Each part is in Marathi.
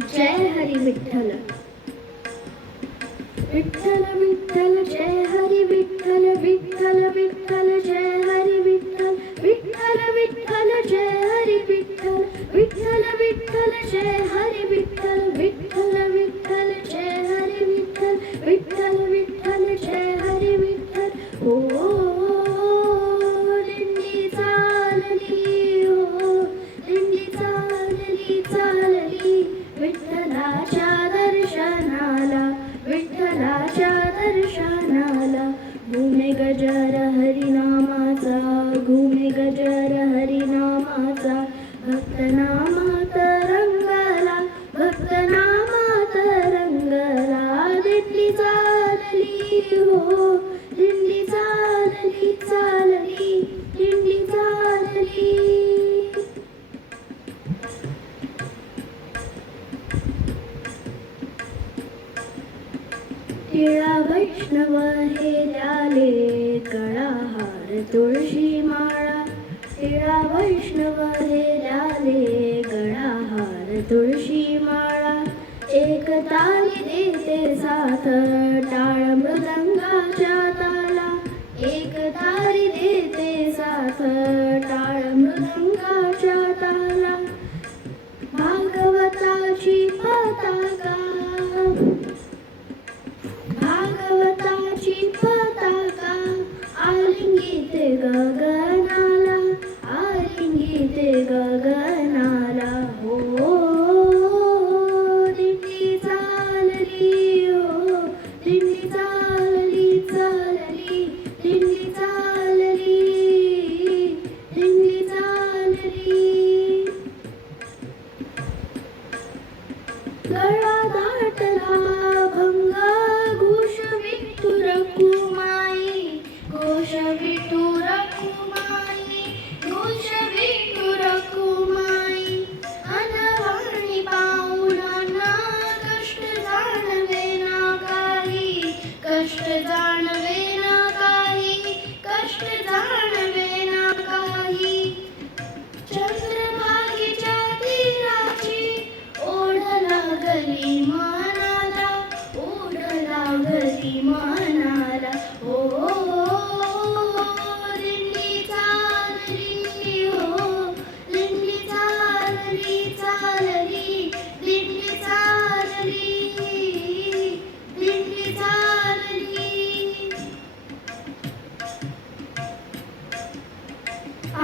जय हरी विठ्ठल. विठ्ठल विठ्ठल जय हरी विठ्ठल. विठ्ठल विठ्ठल जय हरी विठ्ठल. विठ्ठल विठ्ठल जय हरी विठ्ठल. विठ्ठल विठ्ठल जय हरी विठ्ठल. विठ्ठल विठ्ठल जय हरी विठ्ठल. विठ्ठल विठ्ठल जय हरी विठ्ठल. हो दिंडी चालली, हो दिंडी चालली चालली विठ्ठलाच्या दर्शनाला. विठ्ठलाच्या दर्शनाला घुमे गजर हरिनामाचा. घुमे गजर हरिनामाचा भक्तनामात रंगला. भक्तनामात रंगला. दिंडी चालली, हो दिंडी चालली चालली दिंडी चालली. टिळा वैष्णव हेल्याले गळाहार तुळशी माळा. टिळा वैष्णव हेल्याले गळाहार तुळशी माळा. एक ताली देते साथ टाळ मृदंगाच्या ताला. एक ताली देते साथ टाळ मृदंगाच्या ताला. भागवताची पताका, भागवताची पताका आलिंगीत गगनाला. आलिंगीत गगनाला. हो दिंडी चालली, हो दिंडी चालली चालली दिंडी चालली दिंडी चालली. गळा दाटला भंग घोष विठू रखुमाई. घोष विठू रखुमाई. घोष विठू रखुमाई. अनवाणी पाऊलांना कष्ट जाणवे ना काही. कष्ट जाणवे ना काही. कष्ट जाणवे ना काही. चंद्रभागेच्या तीराची ओढ लागली मनाला. ओढ लागली मनाला. हो दिंडी चालली, हो दिंडी चालली चालली दिंडी चालली दिंडी चालली.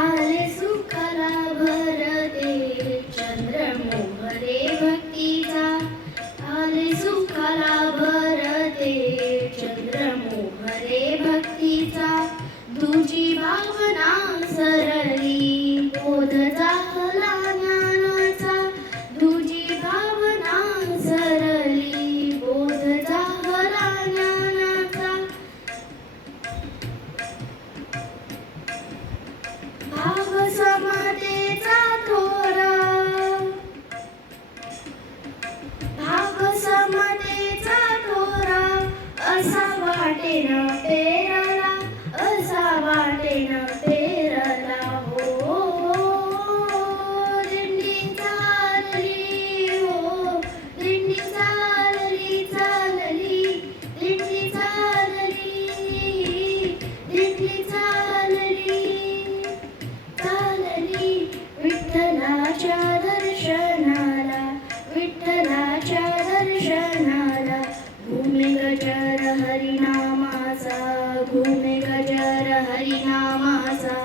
आले सुखाला भरते चंद्र मोहरे भक्तीचा. आले सुखाला भरते चंद्र मोहरे भक्तीचा. तुझी भावना सरली बोध झाला ज्ञानाचा. तुझी भावना सरली बोध झाला ज्ञानाचा. भाव समतेचा थोरा. भाव समतेचा थोरा असा वाटेना पेरला. असा वाटेना पेरला. हो दिंडी चालली, हो दिंडी चालली चालली दिंडी चालली दिंडी चालली चालली विठ्ठलाच्या दर्शनाला. विठ्ठलाच्या दर्शनाला घुमे गजर हरिनामाचा. घुमे गजर हरिनामाचा